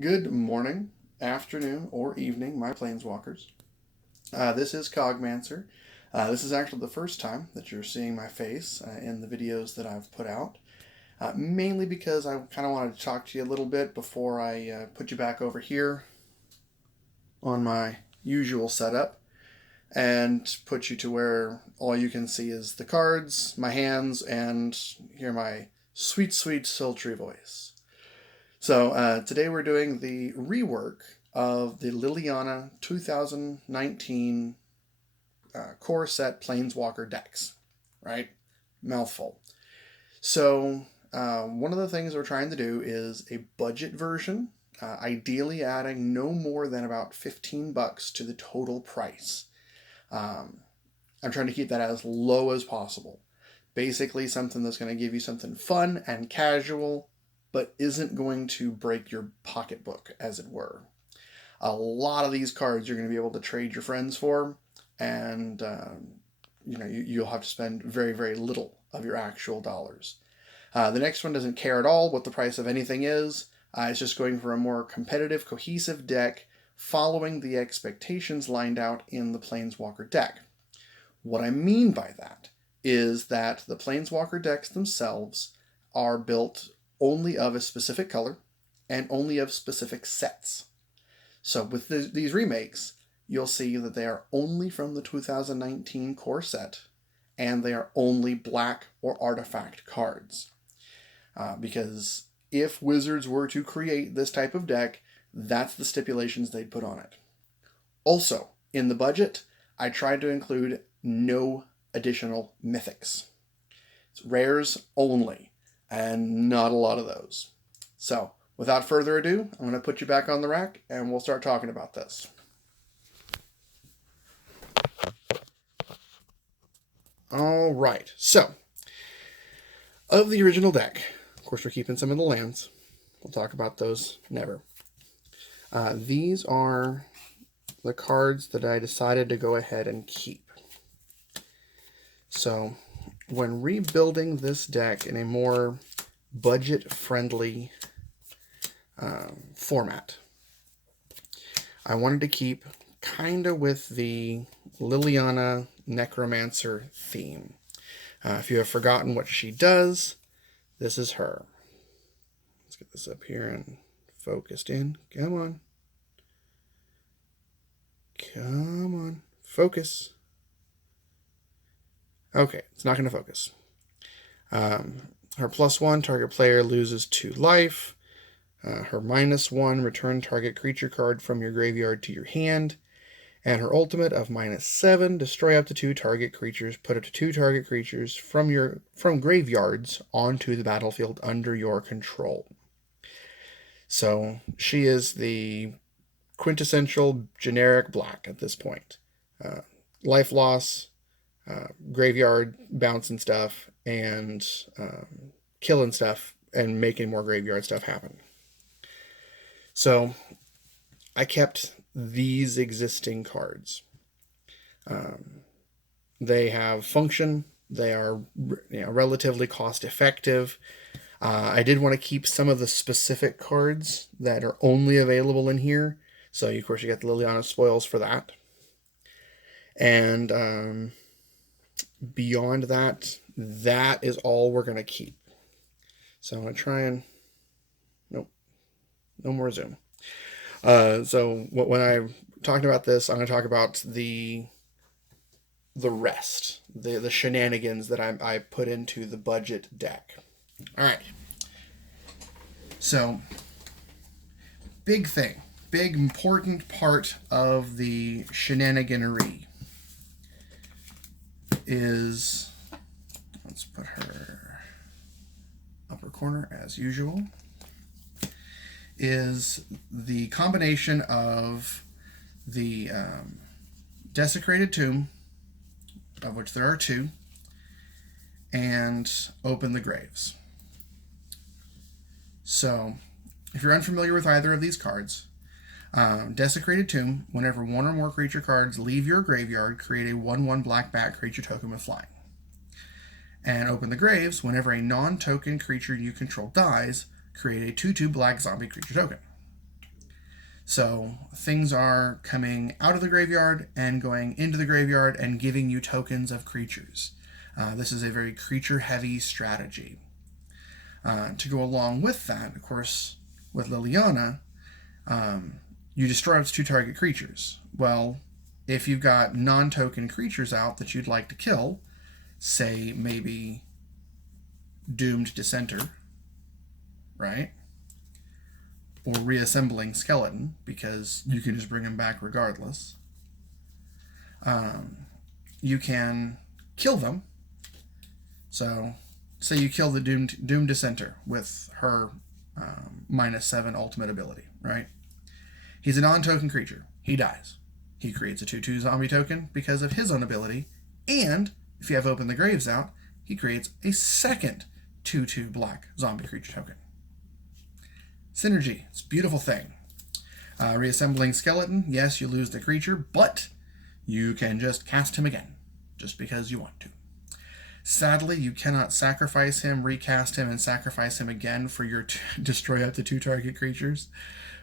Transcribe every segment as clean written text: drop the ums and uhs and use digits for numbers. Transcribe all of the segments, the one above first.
Good morning, afternoon, or evening, my Planeswalkers. This is Cogmancer. This is actually the first time that you're seeing my face in the videos that I've put out. Mainly because I kind of wanted to talk to you a little bit before I put you back over here on my usual setup and put you to where all you can see is the cards, my hands, and hear my sweet, sweet, sultry voice. So today we're doing the rework of the Liliana 2019 core set Planeswalker decks, right? Mouthful. So one of the things we're trying to do is a budget version, ideally adding no more than about $15 to the total price. I'm trying to keep that as low as possible. Basically something that's going to give you something fun and casual, but isn't going to break your pocketbook, as it were. A lot of these cards you're going to be able to trade your friends for, and you'll have to spend very, very little of your actual dollars. The next one doesn't care at all what the price of anything is. It's just going for a more competitive, cohesive deck, following the expectations lined out in the Planeswalker deck. What I mean by that is that the Planeswalker decks themselves are built only of a specific color and only of specific sets. So with these remakes, you'll see that they are only from the 2019 core set, and they are only black or artifact cards. Because if Wizards were to create this type of deck, that's the stipulations they'd put on it. Also, in the budget, I tried to include no additional mythics. It's rares only, and not a lot of those. So, without further ado, I'm going to put you back on the rack, and we'll start talking about this. All right, so, of the original deck, of course we're keeping some of the lands. We'll talk about those never. These are the cards that I decided to go ahead and keep. So, when rebuilding this deck in a more budget-friendly format, I wanted to keep kind of with the Liliana Necromancer theme. If you have forgotten what she does, this is her. Let's get this up here and focused in. Come on. Come on. Focus. Okay, it's not going to focus. Her +1, target player loses 2 life. Her -1, return target creature card from your graveyard to your hand. And her ultimate of -7, destroy up to 2 target creatures. Put up to 2 target creatures from graveyards onto the battlefield under your control. So she is the quintessential generic black at this point. Life loss, graveyard bouncing stuff, and killing stuff and making more graveyard stuff happen. So I kept these existing cards. They have function. They are relatively cost effective. I did want to keep some of the specific cards that are only available in here. So of course you get the Liliana spoils for that. And beyond that, that is all we're going to keep. So I'm going to try and... Nope. No more zoom. So when I'm talking about this, I'm going to talk about the rest. The shenanigans that I put into the budget deck. Alright. So, big thing. Big important part of the shenaniganery is, let's put her upper corner as usual, is the combination of the Desecrated Tomb, of which there are 2, and Open the Graves. So, if you're unfamiliar with either of these cards, Desecrated Tomb, whenever 1 or more creature cards leave your graveyard, create a 1/1 black bat creature token with flying. And Open the Graves, whenever a non-token creature you control dies, create a 2/2 black zombie creature token. So things are coming out of the graveyard and going into the graveyard and giving you tokens of creatures. This is a very creature-heavy strategy. To go along with that, of course, with Liliana, you destroy up to 2 target creatures. Well, if you've got non-token creatures out that you'd like to kill, say maybe Doomed Dissenter, right? Or Reassembling Skeleton, because you can just bring them back regardless. You can kill them. So, say you kill the Doomed Dissenter with her -7 ultimate ability, right? He's a non-token creature. He dies. He creates a 2/2 zombie token because of his own ability, and if you have Open the Graves out, he creates a second 2/2 black zombie creature token. Synergy. It's a beautiful thing. Reassembling Skeleton. Yes, you lose the creature, but you can just cast him again, just because you want to. Sadly, you cannot sacrifice him, recast him, and sacrifice him again for your destroy up to 2 target creatures,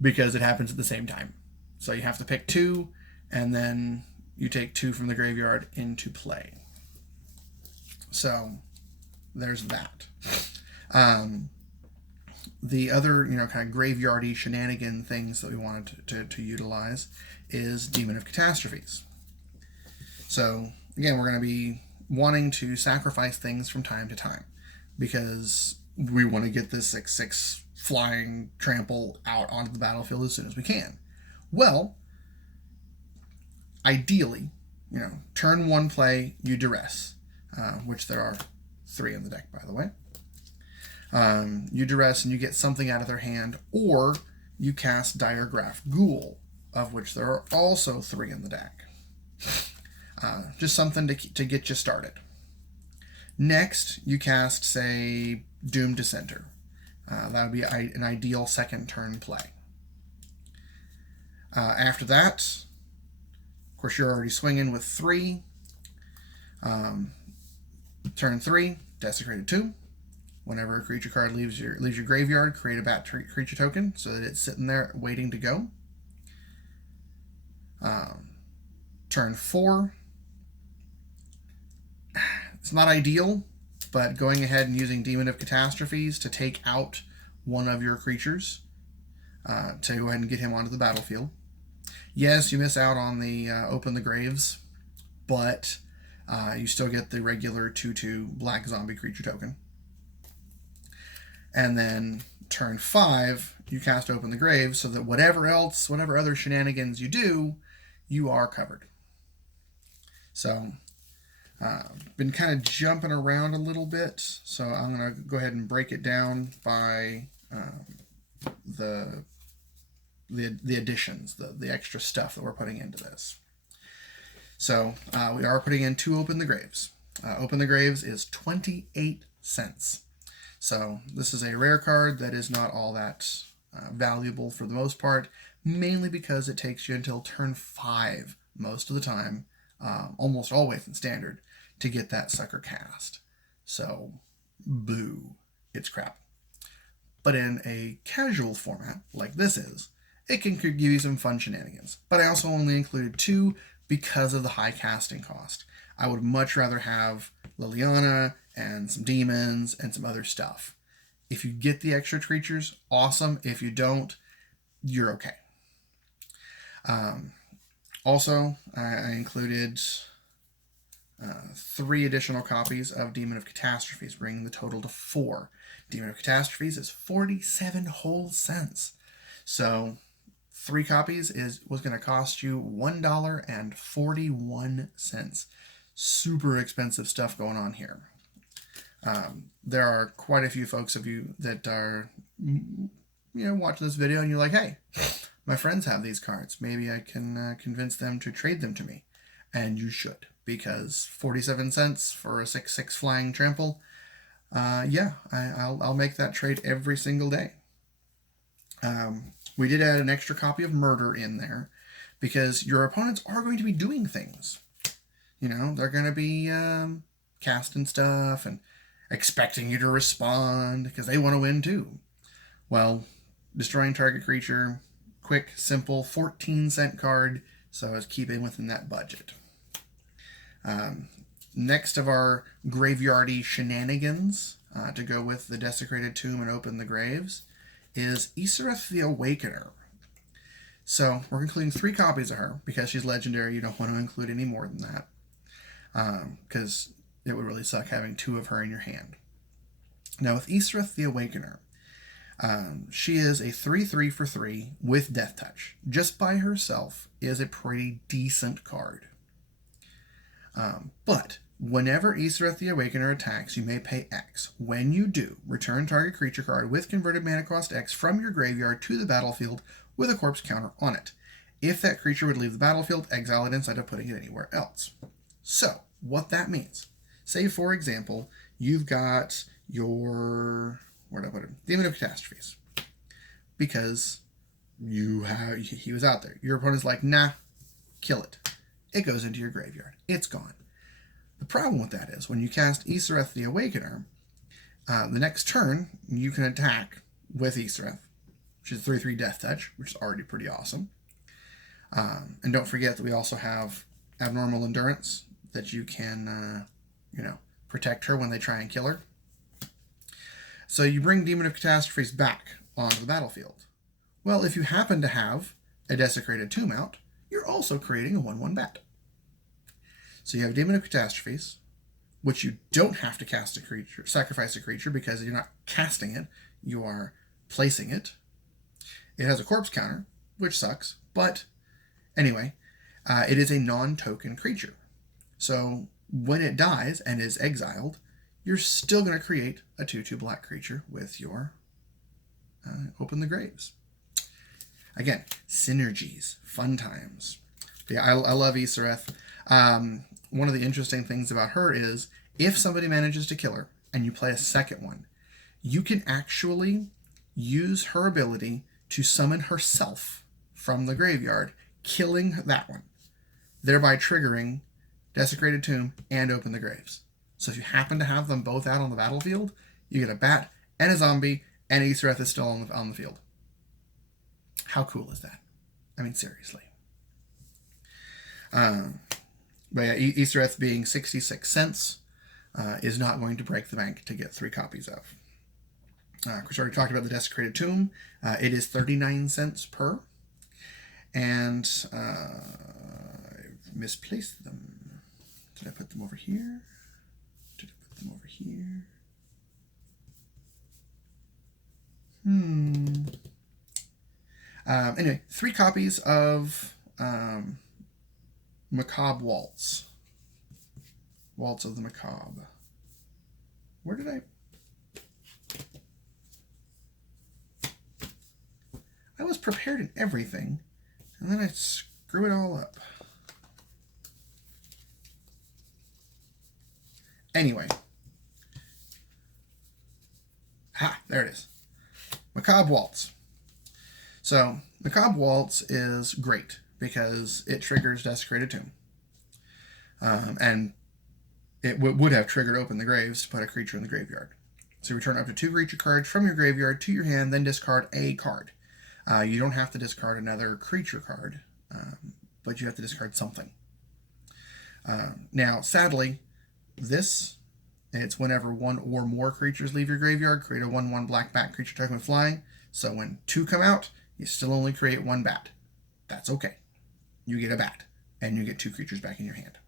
because it happens at the same time. So you have to pick 2, and then you take 2 from the graveyard into play. So there's that. The other, kind of graveyardy shenanigan things that we wanted to utilize is Demon of Catastrophes. So again, we're going to be wanting to sacrifice things from time to time because we want to get this 6/6 flying trample out onto the battlefield as soon as we can. Well, ideally, turn 1 play, you Duress, which there are 3 in the deck, by the way. You Duress and you get something out of their hand, or you cast Diregraf Ghoul, of which there are also 3 in the deck. Just something to get you started. Next, you cast, say, Doomed Dissenter. That would be an ideal second turn play. After that, of course, you're already swinging with 3. Turn 3, Desecrated Tomb. Whenever a creature card leaves your graveyard, create a bat creature token so that it's sitting there waiting to go. Turn 4. It's not ideal, but going ahead and using Demon of Catastrophes to take out one of your creatures to go ahead and get him onto the battlefield. Yes, you miss out on the Open the Graves, but you still get the regular 2/2 black zombie creature token. And then turn 5, you cast Open the Graves so that whatever other shenanigans you do, you are covered. So, been kind of jumping around a little bit, so I'm going to go ahead and break it down by the additions, the extra stuff that we're putting into this. So, we are putting in 2 Open the Graves. Open the Graves is 28 cents. So this is a rare card that is not all that valuable for the most part, mainly because it takes you until turn 5 most of the time, almost always in Standard, to get that sucker cast. So, boo, it's crap. But in a casual format, like this is, it can give you some fun shenanigans. But I also only included 2 because of the high casting cost. I would much rather have Liliana and some demons and some other stuff. If you get the extra creatures, awesome. If you don't, you're okay. Also, I included 3 additional copies of Demon of Catastrophes, bringing the total to 4. Demon of Catastrophes is 47 whole cents. So 3 copies was going to cost you $1.41. Super expensive stuff going on here. There are quite a few folks of you that are, watching this video and you're like, hey, my friends have these cards. Maybe I can convince them to trade them to me. And you should, because 47 cents for a 6/6 flying trample, I'll make that trade every single day. We did add an extra copy of Murder in there because your opponents are going to be doing things. They're going to be casting stuff and expecting you to respond because they want to win too. Well, destroying target creature, quick, simple, 14-cent card, so it's keeping within that budget. Next of our graveyardy shenanigans to go with the Desecrated Tomb and Open the Graves is Isareth the Awakener. So we're including 3 copies of her because she's legendary. You don't want to include any more than that because it would really suck having 2 of her in your hand. Now with Isareth the Awakener, she is a 3/3 for 3 with Death Touch. Just by herself is a pretty decent card. But whenever Isareth the Awakener attacks, you may pay X. When you do, return target creature card with converted mana cost X from your graveyard to the battlefield with a corpse counter on it. If that creature would leave the battlefield, exile it instead of putting it anywhere else. So, what that means, say for example, you've got your, where did I put it? Demon of Catastrophes. Because he was out there. Your opponent's like, nah, kill it. It goes into your graveyard. It's gone. The problem with that is when you cast Isareth the Awakener, the next turn you can attack with Isareth, which is 3/3 Death Touch, which is already pretty awesome. And don't forget that we also have Abnormal Endurance that you can, protect her when they try and kill her. So you bring Demon of Catastrophes back onto the battlefield. Well, if you happen to have a Desecrated Tomb out, you're also creating a 1/1 bat. So you have Demon of Catastrophes, which you don't have to cast a creature, sacrifice a creature because you're not casting it, you are placing it. It has a corpse counter, which sucks, but anyway, it is a non-token creature. So when it dies and is exiled, you're still going to create a 2/2 black creature with your Open the Graves. Again, synergies, fun times. But yeah, I love Isareth. One of the interesting things about her is if somebody manages to kill her and you play a second one, you can actually use her ability to summon herself from the graveyard, killing that one, thereby triggering Desecrated Tomb and Open the Graves. So if you happen to have them both out on the battlefield, you get a bat and a zombie, and Isareth is still on the field. How cool is that? I mean, seriously. But yeah, Isareth being 66 cents is not going to break the bank to get 3 copies of. Chris already talked about the Desecrated Tomb. It is 39 cents per. And I've misplaced them. Did I put them over here? Did I put them over here? Anyway, 3 copies of Macabre Waltz. Waltz of the Macabre. Where did I was prepared in everything, and then I screw it all up. Anyway. There it is. Macabre Waltz. So, Macabre Waltz is great because it triggers Desecrated Tomb. And it would have triggered Open the Graves to put a creature in the graveyard. So you return up to 2 creature cards from your graveyard to your hand, then discard a card. You don't have to discard another creature card, but you have to discard something. Now, sadly, it's whenever 1 or more creatures leave your graveyard, create a 1/1 black bat creature token with flying. So when 2 come out, you still only create 1 bat. That's okay. You get a bat, and you get 2 creatures back in your hand.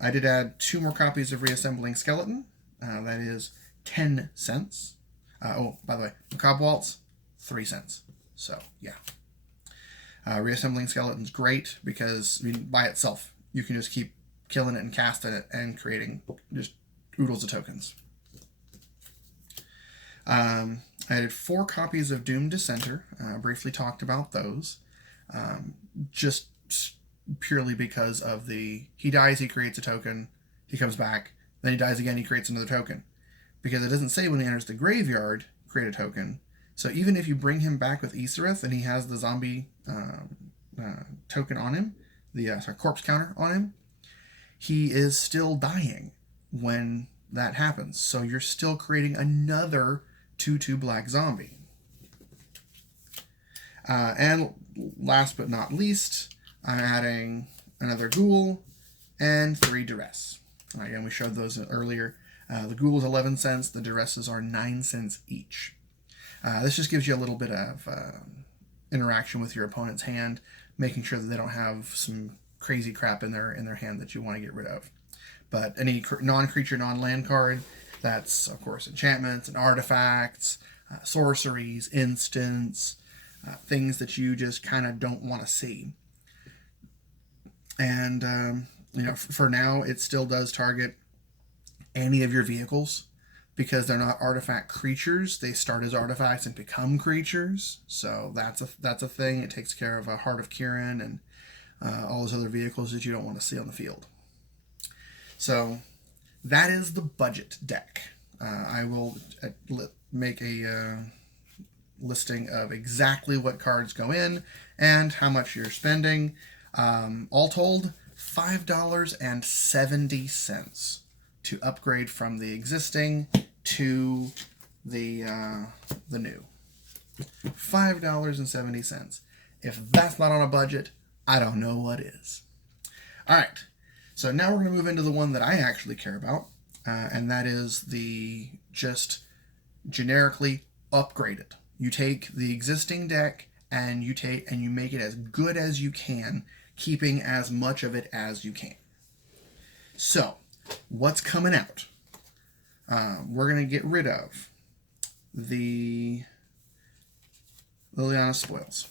I did add 2 more copies of Reassembling Skeleton. That is 10 cents. By the way, Macabre Waltz, 3 cents. So, yeah. Reassembling Skeleton's great because, by itself, you can just keep killing it and casting it and creating just oodles of tokens. I added 4 copies of Doom Dissenter. Briefly talked about those. Just purely because of he dies, he creates a token, he comes back, then he dies again, he creates another token. Because it doesn't say when he enters the graveyard, create a token. So even if you bring him back with Isareth and he has the zombie token on him, the corpse counter on him, he is still dying when that happens. So you're still creating another 2/2 black zombie. And last but not least, I'm adding another Ghoul and 3 Duress. Again, we showed those earlier. The Ghoul is 11 cents. The Duresses are 9 cents each. This just gives you a little bit of interaction with your opponent's hand, making sure that they don't have some crazy crap in their hand that you want to get rid of. But any non-creature, non-land card, that's, of course, enchantments and artifacts, sorceries, instants, things that you just kind of don't want to see. And, for now, it still does target any of your vehicles because they're not artifact creatures. They start as artifacts and become creatures. So that's a thing. It takes care of a Heart of Kiran and all those other vehicles that you don't want to see on the field. So that is the budget deck. I will make a listing of exactly what cards go in and how much you're spending. All told, $5.70 to upgrade from the existing to the new. $5.70. If that's not on a budget, I don't know what is. All right. So now we're going to move into the one that I actually care about, and that is the just generically upgraded. You take the existing deck and you make it as good as you can, keeping as much of it as you can. So, what's coming out? We're going to get rid of the Liliana Spoils.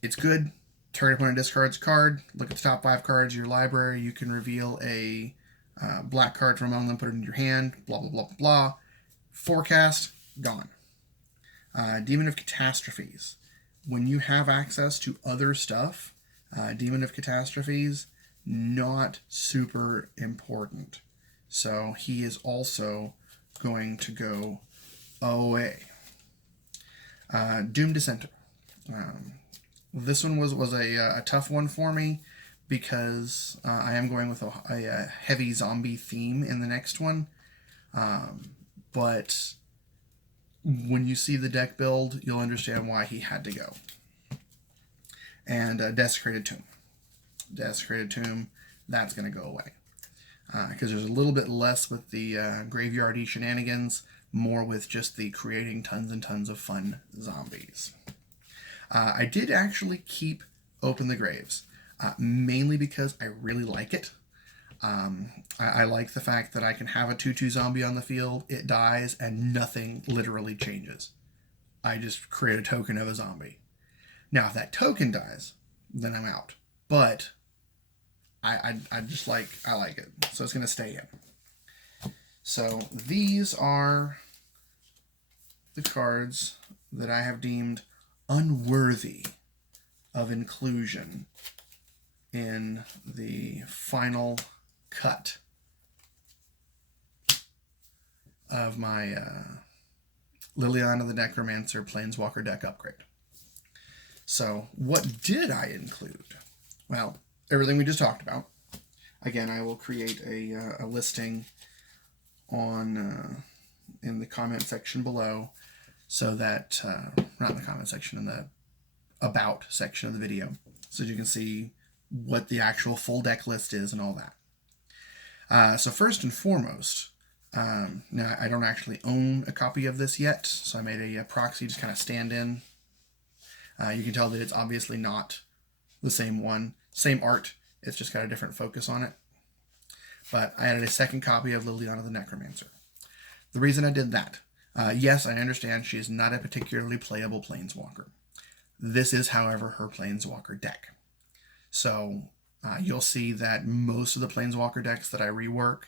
It's good. Target opponent discards a card. Look at the top 5 cards of your library. You can reveal a black card from among them, put it in your hand, blah, blah, blah, blah. Forecast, gone. Demon of Catastrophes. When you have access to other stuff, Demon of Catastrophes, not super important. So he is also going to go away. Doom Dissenter. This one was a tough one for me because I am going with a heavy zombie theme in the next one. But when you see the deck build, you'll understand why he had to go. And Desecrated Tomb. Desecrated Tomb, that's going to go away. Because there's a little bit less with the graveyardy shenanigans, more with just the creating tons and tons of fun zombies. I did actually keep Open the Graves, mainly because I really like it. I like the fact that I can have a 2/2 zombie on the field, it dies, and nothing literally changes. I just create a token of a zombie. Now, if that token dies, then I'm out. But I like it, so it's going to stay in. So these are the cards that I have deemed unworthy of inclusion in the final cut of my Liliana the Necromancer Planeswalker deck upgrade. So what did I include? Well, everything we just talked about. Again, I will create a listing on in the comment section below, so that not in the comment section, in the about section of the video, so you can see what the actual full deck list is and all that. So first and foremost, now I don't actually own a copy of this yet, so I made a proxy just kind of stand in. You can tell that it's obviously not the same one, same art, it's just got a different focus on it. But I added a second copy of Liliana the Necromancer. The reason I did that, yes, I understand she is not a particularly playable Planeswalker. This is, however, her Planeswalker deck. So you'll see that most of the Planeswalker decks that I rework,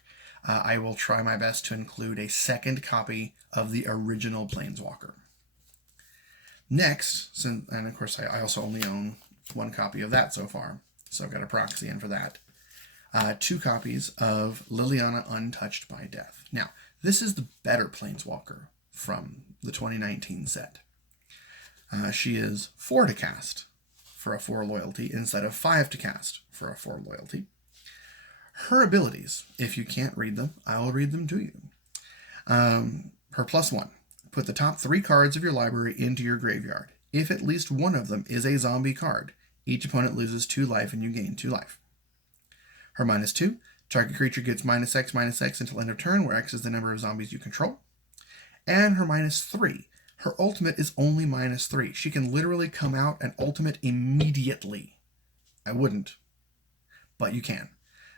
I will try my best to include a second copy of the original Planeswalker. Next, and of course I also only own one copy of that so far, so I've got a proxy in for that. 2 copies of Liliana Untouched by Death. Now, this is the better Planeswalker from the 2019 set. She is 4 to cast for a 4 loyalty instead of 5 to cast for a 4 loyalty. Her abilities, if you can't read them, I will read them to you. Her +1. Put the top 3 cards of your library into your graveyard. If at least one of them is a zombie card, each opponent loses 2 life and you gain 2 life. Her -2, target creature gets -X until end of turn, where X is the number of zombies you control. And her -3, her ultimate is only -3. She can literally come out and ultimate immediately. I wouldn't, but you can.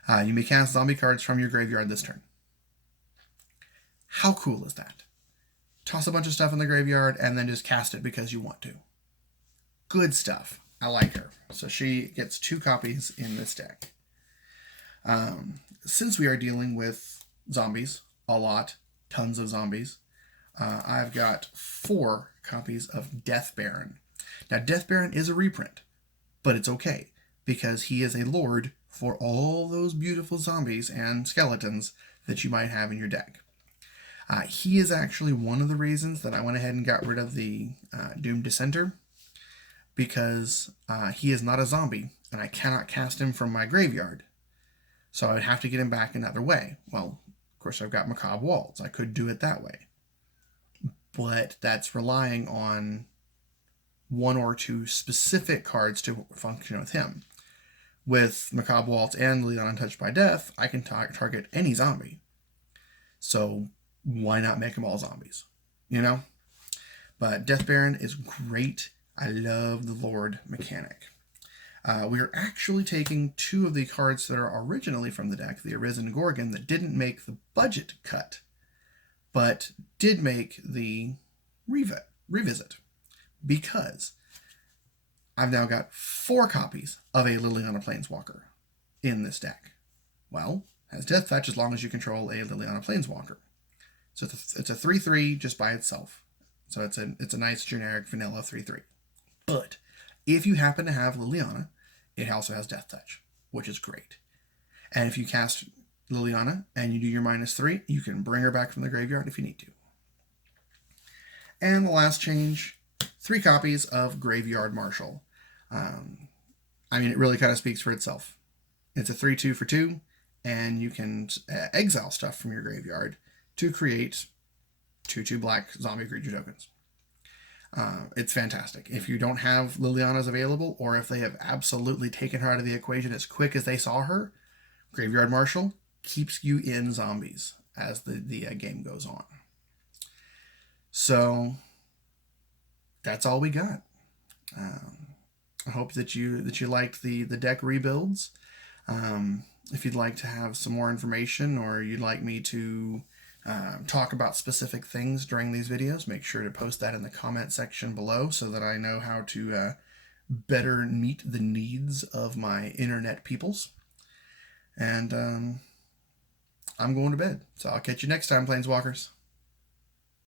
You may cast zombie cards from your graveyard this turn. How cool is that? Toss a bunch of stuff in the graveyard and then just cast it because you want to. Good stuff. I like her. So she gets 2 copies in this deck. Since we are dealing with zombies a lot, tons of zombies, I've got 4 copies of Death Baron. Now, Death Baron is a reprint, but it's okay because he is a lord for all those beautiful zombies and skeletons that you might have in your deck. He is actually one of the reasons that I went ahead and got rid of the Doom Dissenter, because he is not a zombie, and I cannot cast him from my graveyard. So I would have to get him back another way. Well, of course, I've got Macabre Waltz. I could do it that way. But that's relying on 1 or 2 specific cards to function with him. With Macabre Waltz and Liliana Untouched by Death, I can target any zombie. So why not make them all zombies? You know? But Death Baron is great. I love the Lord mechanic. We are actually taking 2 of the cards that are originally from the deck, the Arisen Gorgon, that didn't make the budget cut, but did make the revisit, because I've now got 4 copies of a Liliana Planeswalker in this deck. Well, has Death Touch as long as you control a Liliana Planeswalker. So it's a 3/3 just by itself. So it's a nice generic vanilla 3/3. But if you happen to have Liliana, it also has Death Touch, which is great. And if you cast Liliana and you do your -3, you can bring her back from the graveyard if you need to. And the last change, 3 copies of Graveyard Marshal. I mean, it really kind of speaks for itself. It's a 3/2 for 2, and you can exile stuff from your graveyard to create 2/2 black zombie creature tokens. It's fantastic. If you don't have Liliana's available, or if they have absolutely taken her out of the equation as quick as they saw her, Graveyard Marshal keeps you in zombies as the game goes on. So that's all we got. I hope that you liked the deck rebuilds. If you'd like to have some more information, or you'd like me to talk about specific things during these videos, make sure to post that in the comment section below so that I know how to better meet the needs of my internet peoples. And I'm going to bed, so I'll catch you next time, Planeswalkers.